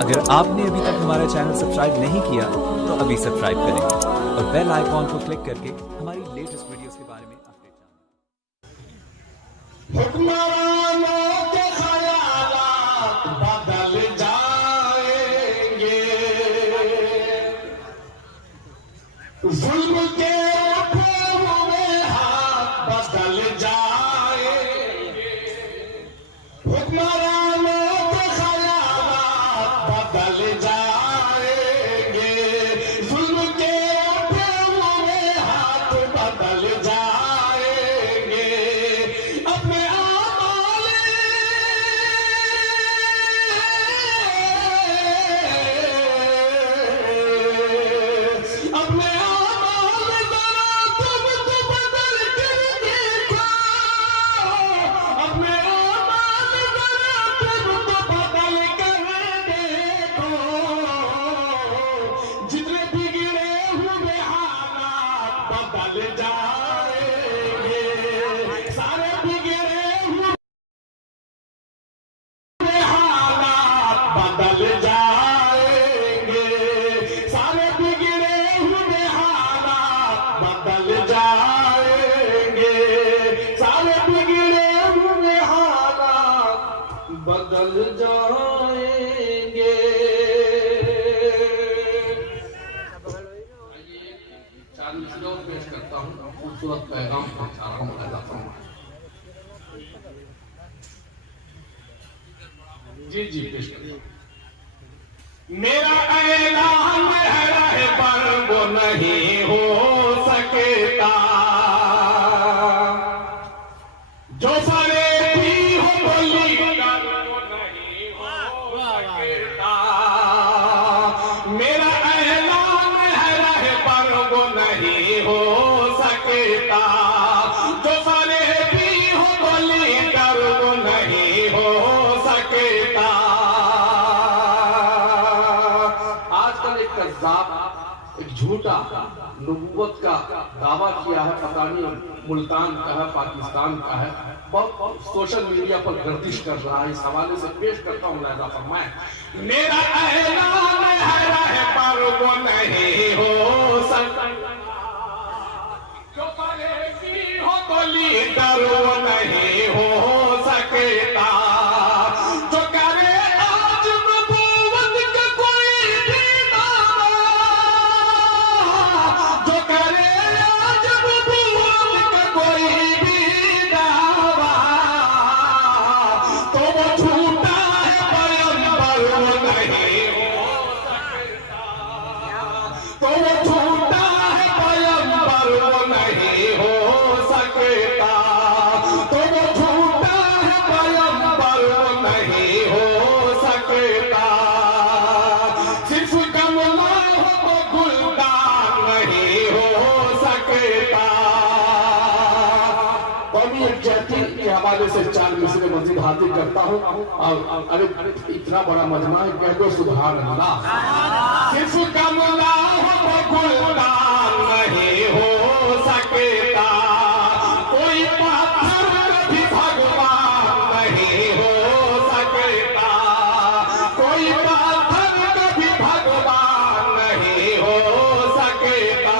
अगर आपने अभी तक हमारा चैनल सब्सक्राइब नहीं किया तो अभी सब्सक्राइब करें और बेल आइकॉन को क्लिक करके हमारी लेटेस्ट वीडियोस के बारे में अपडेट जानें। हुक्मरानों के ख्यालात बदल जाएंगे, जुल्म के उठे हुए हाथ बदल जाएंगे। हुक्मरानों के ख्यालात बदल जाएंगे, जुल्म के उठे हुए हाथ बदल जाएंगे। अपने जितने बिगड़े हुए हालात बदल जाएंगे, सारे बिगड़े हुए हालात बदल जाएंगे, सारे बिगड़े हुए हालात बदल जाएंगे, सारे बिगड़े हुए हालात बदल जाएंगे। चार मिसरों पेश करता हूँ, खूबसूरत पैगाम पहुंचा रहा हूँ। जी जी पेश करता हूँ। मेरा ऐलान है रहबर वो नहीं हो सकता, जो फरेबी हो वो लीडर वो नहीं हो सकता। मेरा ऐलान है रहबर वो नहीं हो सकता, जो फरेबी हो वो लीडर वो नहीं हो सकता। आजकल एक कज़्ज़ाब, एक झूठा नबूवत का दावा किया है, पता नहीं मुल्तान का है, पाकिस्तान का है, बहुत सोशल मीडिया पर गर्दिश कर रहा है। इस हवाले से पेश करता हूँ, लहजा फरमाएं। मेरा ऐलान है रहबर वो नहीं हो सकता, जो फरेबी हो तो लीडर वो नहीं हो सकता। जो करे आज नबूवत का कोई भी दावा, जो करे आज नबूवत का कोई भी दावा, तो वो झूठा है, पैगंबर वो नहीं हो सकता। तो वो झूठा है, पैगंबर वो नहीं हो सकता। तो वो झूठा है, पैगंबर वो नहीं हो सकता। सिर्फ कमला हो तो गुलदार नहीं हो सकता। कौमी यकजहती के हवाले से चार मिसरे मजीद हाजिर करता हूँ। और अरे इतना बड़ा मजमा है, कह दो सुभान अल्लाह। सिर्फ कमला हो तो गुलदार नहीं हो सकता, कोई पाथर भी भगवान नहीं हो सकता, कोई पाथर भी भगवान नहीं हो सकता।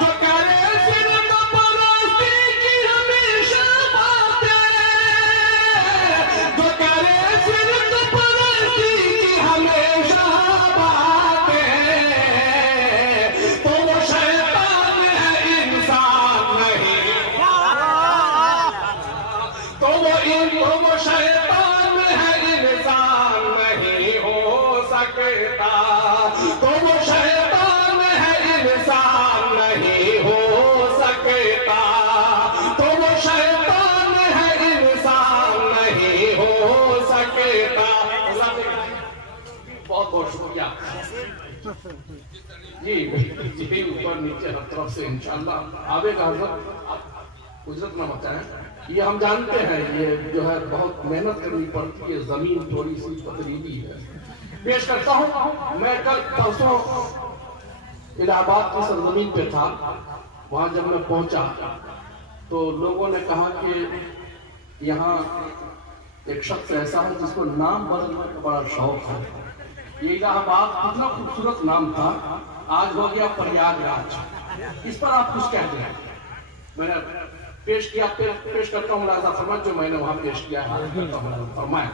जो करे सिर्फ परस्ती की हमेशा बातें, जो करे सिर्फ परस्ती की हमेशा बातें, तो वो शैतान है, इंसान नहीं। तो वो शैतान है, इंसान नहीं हो सकता। तो वो शैतान है, इंसान नहीं हो सकता। तो वो शैतान है, इंसान नहीं हो सकता। बहुत बहुत शुक्रिया जी जी। ऊपर नीचे हर तरफ से इंशाल्लाह आवेगा। हजरत आप उजरत ना बताएं, ये हम जानते हैं, ये जो है बहुत मेहनत करनी पड़ती है, जमीन थोड़ी सी पथरीली है। पेश करता हूँ। मैं कल परसों इलाहाबाद की सरजमीन पे था, वहां जब मैं पहुंचा तो लोगों ने कहा कि यहाँ एक शख्स ऐसा है जिसको नाम बदलने का बड़ा शौक है। ये इलाहाबाद कितना खूबसूरत नाम था, आज हो गया प्रयागराज। इस पर आप कुछ कहते हैं? मैंने पेश किया, पेश करता हूँ मुलाजा फरमाए जो मैंने वहां पेश किया है। फरमाए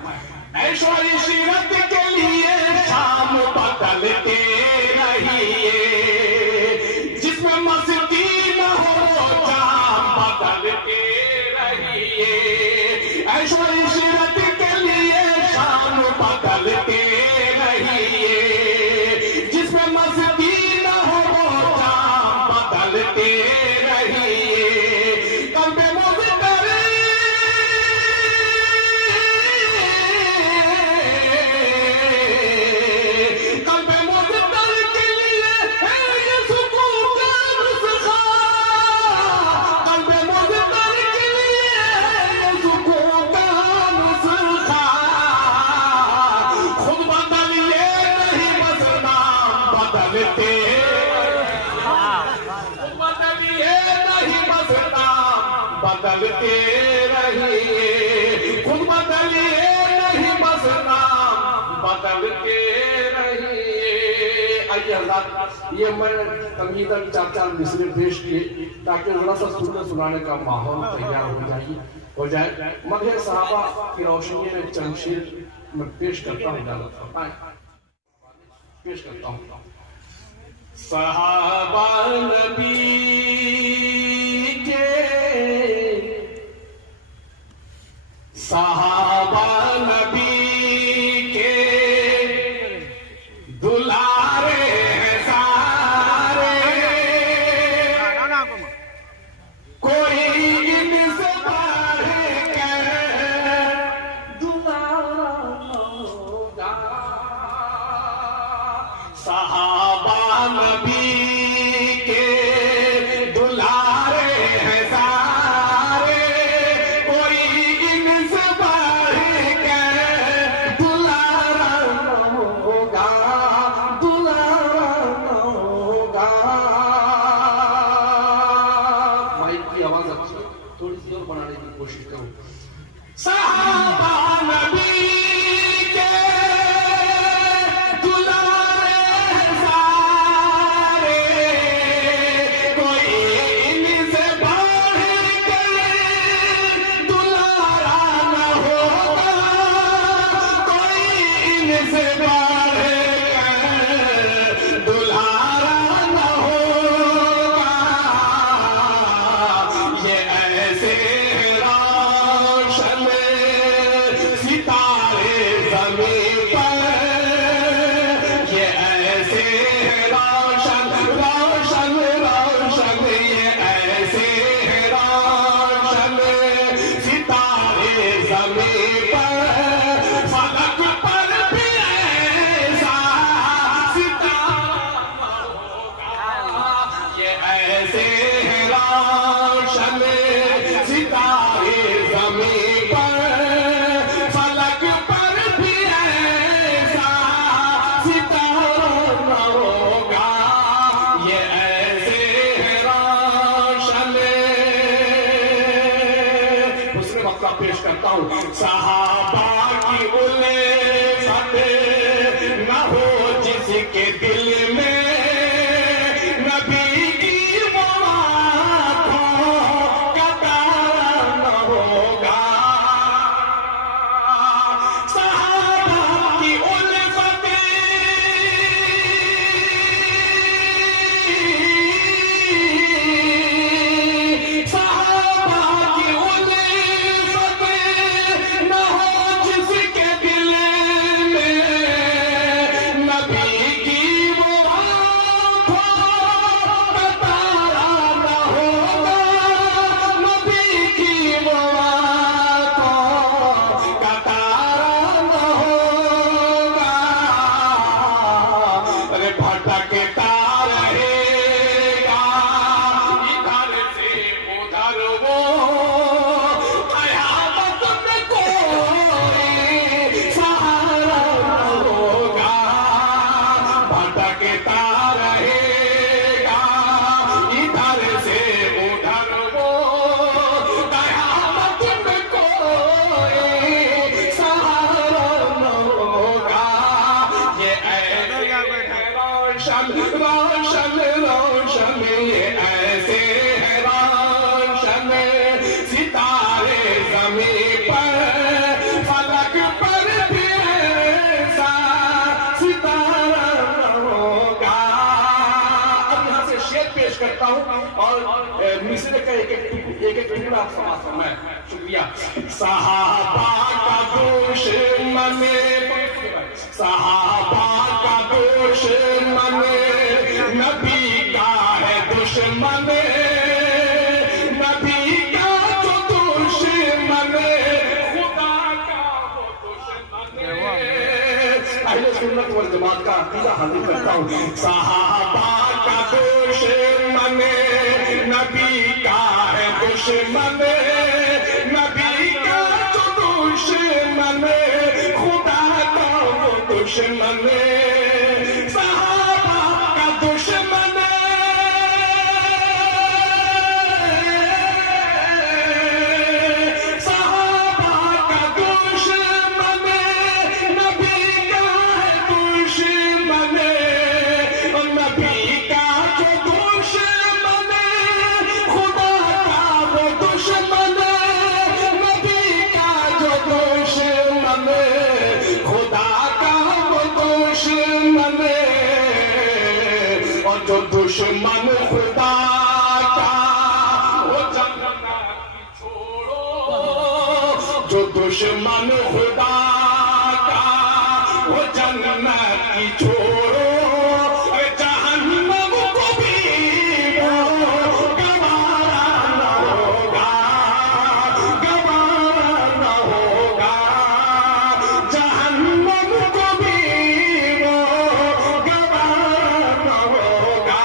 ऐश्वर्य सीरत के लिए शाम बदलते रहिए, जिसमें मस्ती न हो जाम बदलते रहिए। ऐश्वर्य सीरत के लिए शाम बदलते रहिए, जिसमें मस्ती न हो जाम बदलते रहिए। कल्बे मुज़्तर के लिए है ये सुकून का नुस्खा, कल्बे मुज़्तर के लिए है ये सुकून का नुस्खा। खुद बदलिए नहीं बस नाम बदलते, खुद बदलिए नहीं बस नाम बदलते रहिए। खुद बदलिए नहीं बस नाम बदलते रहिए। आइए हज़रात, ये मैंने तंगीदा चार मिसरे पेश किए ताकि थोड़ा सा सुनने सुनाने का माहौल तैयार हो जाए। मदह सहाबा की रोशनी में चंद शेर मैं पेश करता हूँ, पेश करता हूँ। सहाबा नबी के, सहाबा नबी के दुलारे हैं सारे, कोई इनसे बढ़ कर दुलारा होगा। सहाबा नबी के दुलारे हैं सारे, कोई इनसे बढ़ कर दुलारा होगा, दुलारा होगा। माइक की आवाज अच्छी है, थोड़ी सी और बनाने की कोशिश करो। सहाबा नबी के दुलारे हैं सारे, हूँ और मिस्र का एक टुकड़ा समाज मैं शुक्रिया। सहाबा का दुश्मन, सहाबा का दुश्मन नबी का है दुश्मन, नबी का जो दुश्मन खुदा का वो दुश्मन। अहले सुन्नत वल जमात का अकीदा हासिल करता हूँ। सहाबा का दुश्मन नबी का है दुश्मन, नबी का जो दुश्मन खुदा का वो दुश्मन, सहाबा का दुश्मन, सहाबा का दुश्मन नबी का है दुश्मन, नबी का जो दुश्मन खुदा का वो दुश्मन, नबी का जो दुश्मन खुदा का वो दुश्मन, और जो दुश्मन खुदा का वो जन्नत की छोड़ो, जो दुश्मन खुदा का वो जन्नत की छोड़ो, जहन्नम को भी वो गवारा न होगा, गवारा न होगा, जहन्नम को भी वो गवारा न होगा।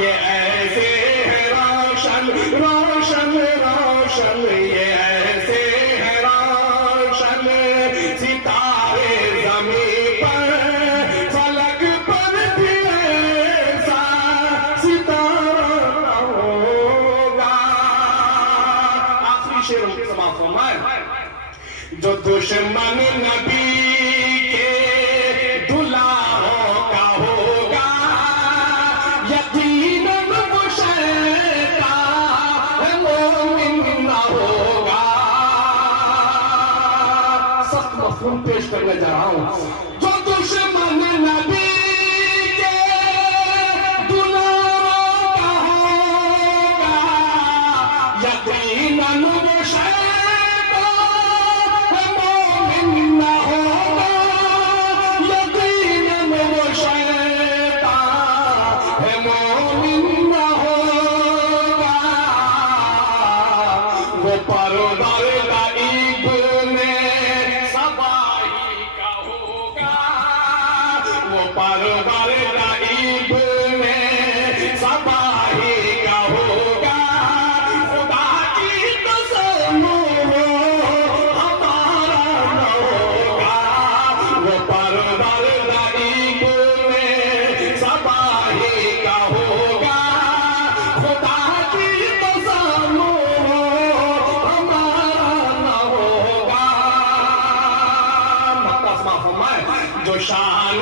ये ऐसे है रोशन रोशन रोशन, ये ऐसे है रोशन सितारे ज़मीं पर, फलक पर भी ऐसा सितारा होगा। आखिरी शेर उनके समाप्त फरमाए, जो दुश्मन नबी के दुलारों का होगा, यकीनन वो शैतान मोमिन न होगा। सख्त मफहूम पेश करने जा रहा हूं। जो दुश्मन नबी के दुलारों का होगा, यकीनन वो शैतान मोमिन न होगा, यकीनन वो शैतान मोमिन न होगा। वो परवरदा इब्ने सबाही का होगा, वो परवरदा इब्ने सबाही का होगा, खुदा की कसम हमारा न होगा, वो परवरदा इब्ने सबाही का होगा, खुदा की कसम हमारा न होगा। जो शान